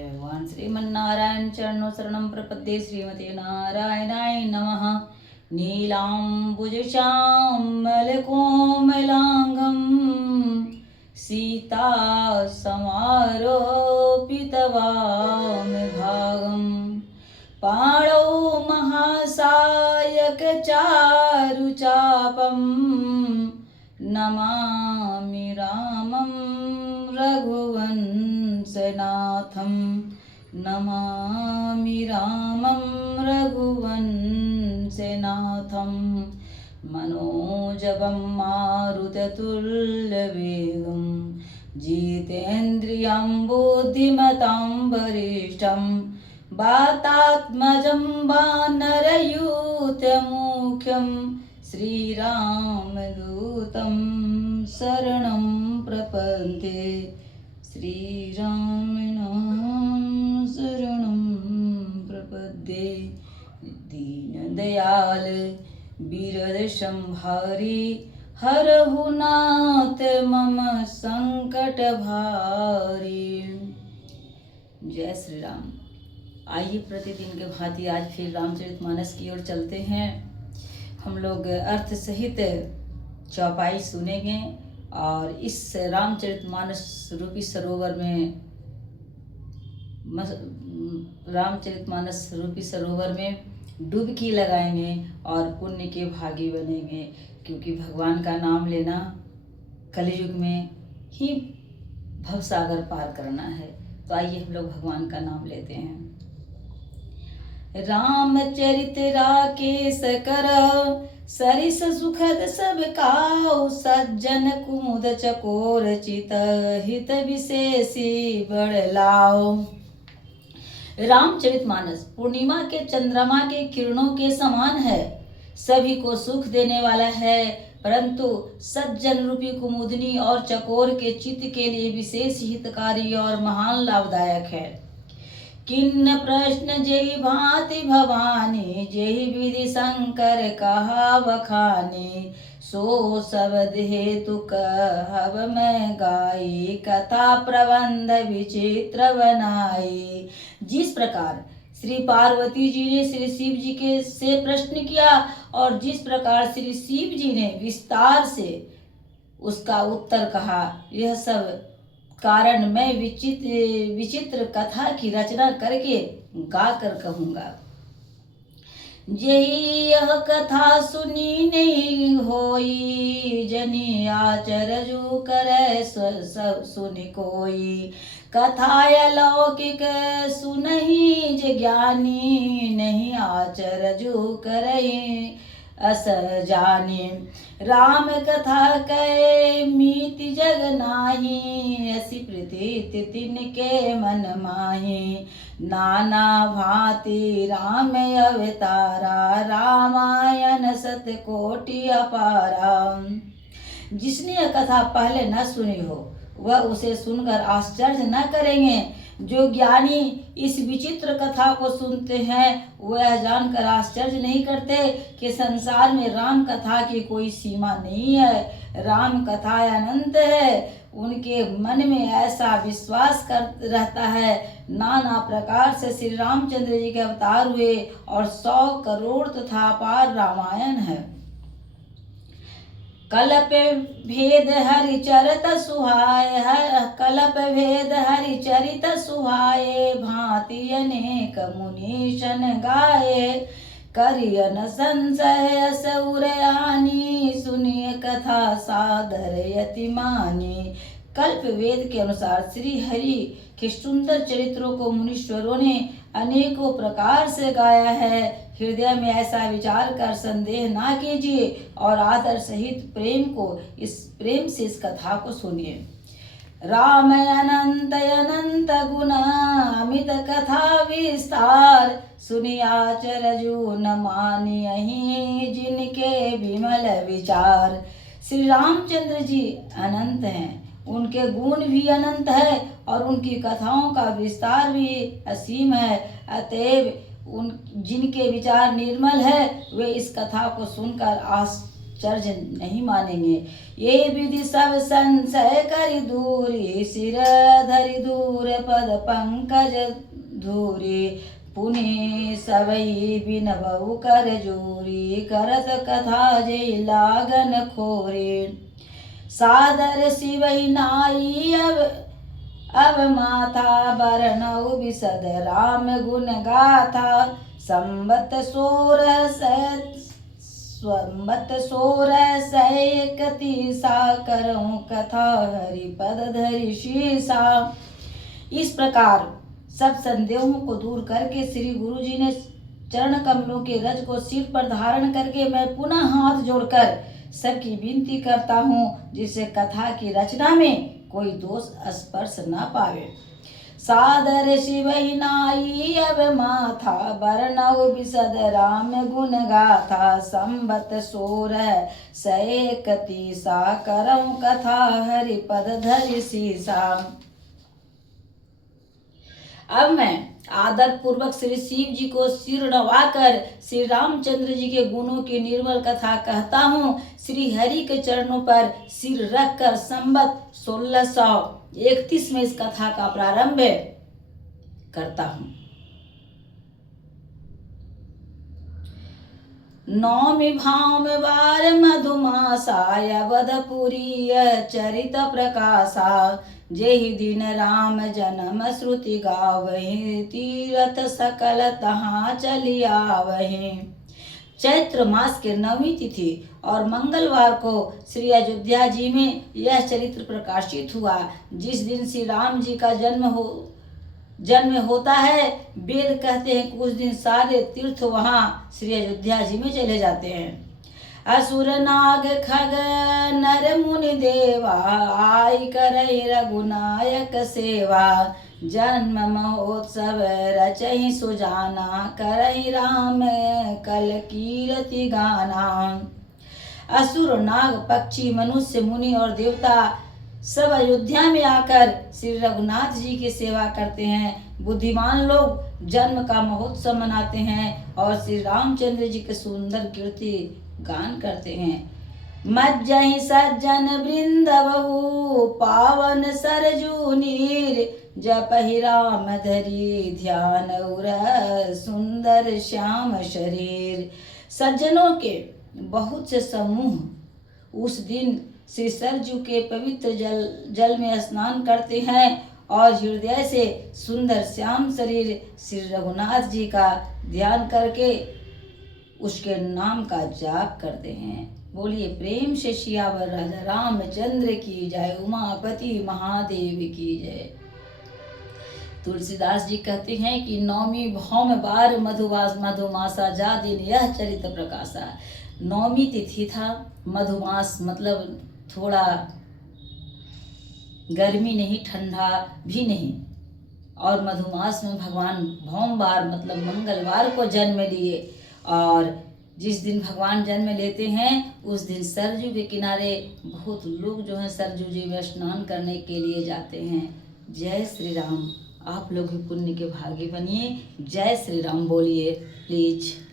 भगवान श्रीमन्नारायण चरणों शरणं प्रपद्ये। श्रीमते नारायणाय नमः। नीलाम्बुजश्यामलकोमलाङ्गं सीता समारोपितवामभागं पाणौ महासायकचारुचापं नमामि रामं रघुवंशनाथं। नमामि रामं रघुवंशनाथं। मनोजवं मारुततुल्यवेगं जितेन्द्रियं बुद्धिमतां वरिष्ठं वातात्मजं वानरयूथमुख्यं श्रीरामदूतं शरणं प्रपद्ये। श्रीराम नाम शरणं प्रपद्ये। दीनदयाल बिरदशंहारी हरहु नाथ मम संकट भारी। जय श्री राम। आइए प्रतिदिन के भांति आज फिर रामचरितमानस की ओर चलते हैं। हम लोग अर्थ सहित चौपाई सुनेंगे और इस रामचरितमानस रूपी सरोवर में डुबकी लगाएंगे और पुण्य के भागी बनेंगे, क्योंकि भगवान का नाम लेना कलयुग में ही भवसागर पार करना है। तो आइए हम लोग भगवान का नाम लेते हैं। रामचरित राकेश कर सरिस सुखद सब काऊ, सज्जन कुमुद चकोर चित हित विशेषी बड़ लाओ। रामचरितमानस पूर्णिमा के चंद्रमा के किरणों के समान है, सभी को सुख देने वाला है, परंतु सज्जन रूपी कुमुदनी और चकोर के चित्त के लिए विशेष हितकारी और महान लाभदायक है। किन्न प्रश्न जेहि भांति भवानी, जेहि विधि शंकर कहा बखानी, सो शब्द हेतु कहब मैं गाई, कथा प्रबंध विचित्र बनाई। जिस प्रकार श्री पार्वती जी ने श्री शिव जी के से प्रश्न किया और जिस प्रकार श्री शिव जी ने विस्तार से उसका उत्तर कहा, यह सब कारण मैं विचित्र कथा की रचना करके गाकर कहूँगा। यही यह कथा सुनी नहीं होई, जनी आचरजु करे सुनि कोई। कथा अलौकिक सुनहि जे ज्ञानी, नहीं आचरजु करे अस जाने। राम कथा कै मीति जग नाही, ऐसी प्रीति तिनके मन माही। नाना भांति राम अवतारा, रामायण सत कोटि अपारा। जिसने यह कथा पहले न सुनी हो वह उसे सुनकर आश्चर्य न करेंगे। जो ज्ञानी इस विचित्र कथा को सुनते हैं वह जानकर आश्चर्य नहीं करते कि संसार में राम कथा की कोई सीमा नहीं है। राम कथा अनंत है। उनके मन में ऐसा विश्वास कर रहता है, नाना प्रकार से श्री रामचंद्र जी के अवतार हुए और 100 करोड़ तथा अपार रामायण है। कलप भेद हरिचरित सुहाए, कलप भेद हरिचरित सुहाए, भांति अनेक मुनीशन गाए। करियन संशय सौरयानी, सुनिए कथा सादर यति मानी। कल्प वेद के अनुसार श्री हरि के सुंदर चरित्रों को मुनीश्वरों ने अनेकों प्रकार से गाया है। हृदय में ऐसा विचार कर संदेह ना कीजिए और आदर सहित प्रेम से इस कथा को सुनिए। राम अनंत अनंत गुण अमित कथा विस्तार, सुनिया चरजू न मानियहि जिनके विमल विचार। श्री रामचंद्र जी अनंत हैं, उनके गुण भी अनंत है और उनकी कथाओं का विस्तार भी असीम है। अतएव जिनके विचार निर्मल है वे इस कथा को सुनकर चर्ज नहीं मानेंगे। ये विधि सब संशय करि दूरी, सिर धरि दूर पद पंकज धूरी, पुनि सबई बिनबऊ कर जोरी, करत कथा जे लागन खोरे। सादर शिवई नाई अब माथा, बरनऊ बिसद राम गुण गाथा, संबत सोरह एकतीसा, करऊँ कथा हरिपद धरि शीसा। इस प्रकार सब संदेहों को दूर करके श्री गुरु जी ने चरण कमलों के रज को सिर पर धारण करके मैं पुनः हाथ जोड़कर सबकी विनती करता हूँ, जिससे कथा की रचना में कोई दोष स्पर्श न पावे। सादर शिवहि नाई अब माथा, बरनऊ बिसद राम गुण गाथा, संबत 1631, करऊँ कथा हरिपद धरि शीसा। अब मैं आदर पूर्वक श्री शिव जी को सिर नवाकर श्री रामचंद्र जी के गुणों की निर्मल कथा कहता हूँ। श्री हरि के चरणों पर सिर रखकर संबत 1631 में इस कथा का प्रारंभ करता हूँ। नौमी भाव में वार मधुमासा, अवधपुरी चरित प्रकाशा, जेहि दिन राम जन्म श्रुति गावहि, तीरथ सकल तहाँ चली आवहि। चैत्र मास के 9वीं तिथि और मंगलवार को श्री अयोध्या जी में यह चरित्र प्रकाशित हुआ। जिस दिन श्री राम जी का जन्म होता है, वेद कहते हैं कुछ दिन सारे तीर्थ वहाँ श्री अयोध्या जी में चले जाते हैं। असुर नाग खग नर मुनि देवा, आई करई रघुनायक सेवा, जन्म महोत्सव रचहि सुजाना, करई राम कल कीरति गाना। असुर नाग पक्षी मनुष्य मुनि और देवता सब अयोध्या में आकर श्री रघुनाथ जी की सेवा करते हैं। बुद्धिमान लोग जन्म का महोत्सव मनाते हैं और श्री रामचंद्र जी के सुंदर कीर्ति गान करते हैं। मज्जहि सज्जन वृंद बहु, पावन सरजू नीर, जपहि राम धरि ध्यान उर, सुंदर श्याम शरीर। सज्जनों के बहुत से समूह उस दिन श्री सरजू के पवित्र जल में स्नान करते हैं और हृदय से सुंदर श्याम शरीर श्री रघुनाथ जी का ध्यान करके उसके नाम का जाप करते हैं। बोलिए प्रेम से सियावर राजा रामचंद्र की जय, उमापति महादेव की जय। तुलसीदास जी कहते हैं कि 9वीं भौम बार मधुमासा, जा दिन यह चरित प्रकाशा। 9वीं तिथि था, मधुमास मतलब थोड़ा गर्मी नहीं, ठंडा भी नहीं, और मधुमास में भगवान भौमवार मतलब मंगलवार को जन्म लिए। और जिस दिन भगवान जन्म लेते हैं उस दिन सरजू के किनारे बहुत लोग जो हैं सरजू जी में स्नान करने के लिए जाते हैं। जय श्री राम। आप लोग भी पुण्य के भागी बनिए। जय श्री राम बोलिए प्लीज।